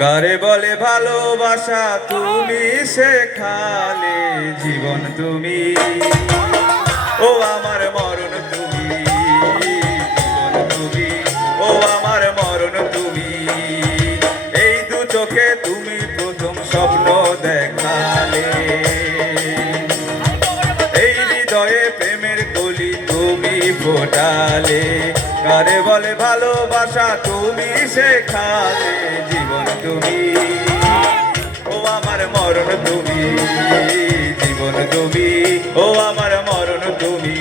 কারে বলে ভালোবাসা তুমি শেখালে জীবন তুমি, ও আমার মরণ তুমি, জীবন তুমি, ও আমার মরণ তুমি। এই দু চোখে তুমি প্রথম স্বপ্ন দেখালে, এই হৃদয়ে প্রেমের কলি তুমি ফোটালে। কারে বলে ভালোবাসা তুমি শেখালে জীবন তুমি, ও আমার মরণ তুমি, জীবন তুমি, ও আমার মরণ তুমি।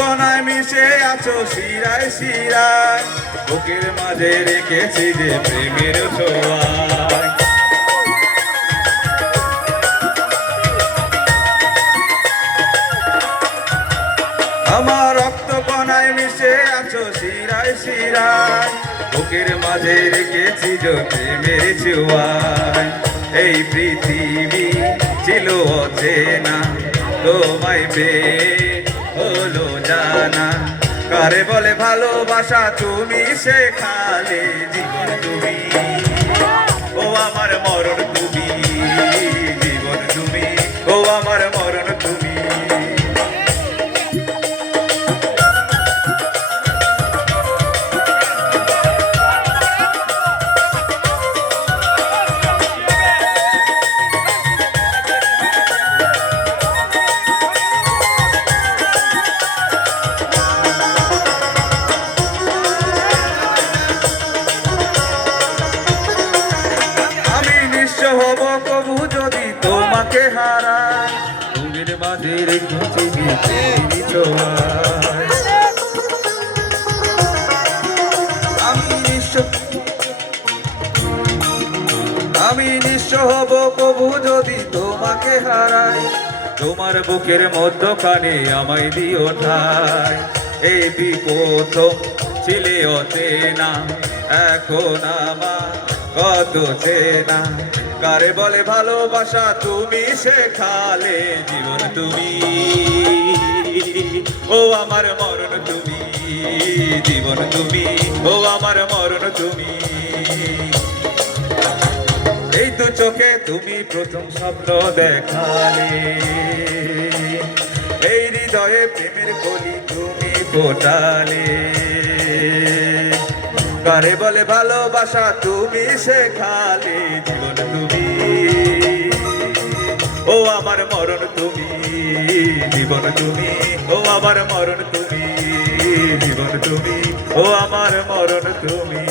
কণায় মিশে আছো শিরায় শিরায়, বুকের মাঝে রেখেছি যে প্রেমের ছোঁয়ায়। আমার রক্ত কণায় মিশে আছো শিরায় শিরায়, বুকের মাঝে রেখেছি যে প্রেমের ছোঁয়ায়। এই পৃথিবী ছিল অচেনা, তোমায় পেয়ে হলো জানা। কারে বলে ভালোবাসা তুমি শেখালে জীবন তুমি, ও আমার মরণ তুমি, জীবন তুমি, ও আমার মরণ তুমি। হব কবু যদি তোমাকে হারাই, বুকের মাঝে রেখেছি আমি নিঃস্ব হব কবু যদি তোমাকে হারাই। তোমার বুকের মধ্যখানে আমায় দিও ঠাই। এই প্রথম ছিলে অচেনা, এখন আমার কত চেনা। কারে বলে ভালোবাসা তুমি শেখালে জীবন তুমি, ও আমার মরণ তুমি, জীবন তুমি, ও আমার মরণ তুমি। এই দু চোখে তুমি প্রথম স্বপ্ন দেখালে, এই হৃদয়ে প্রেমের কলি তুমি ফোটালে। কারে বলে ভালোবাসা তুমি শেখালে জীবন তুমি, ও আমার মরণ তুমি, জীবন তুমি, ও আমার মরণ তুমি, জীবন তুমি, ও আমার মরণ তুমি।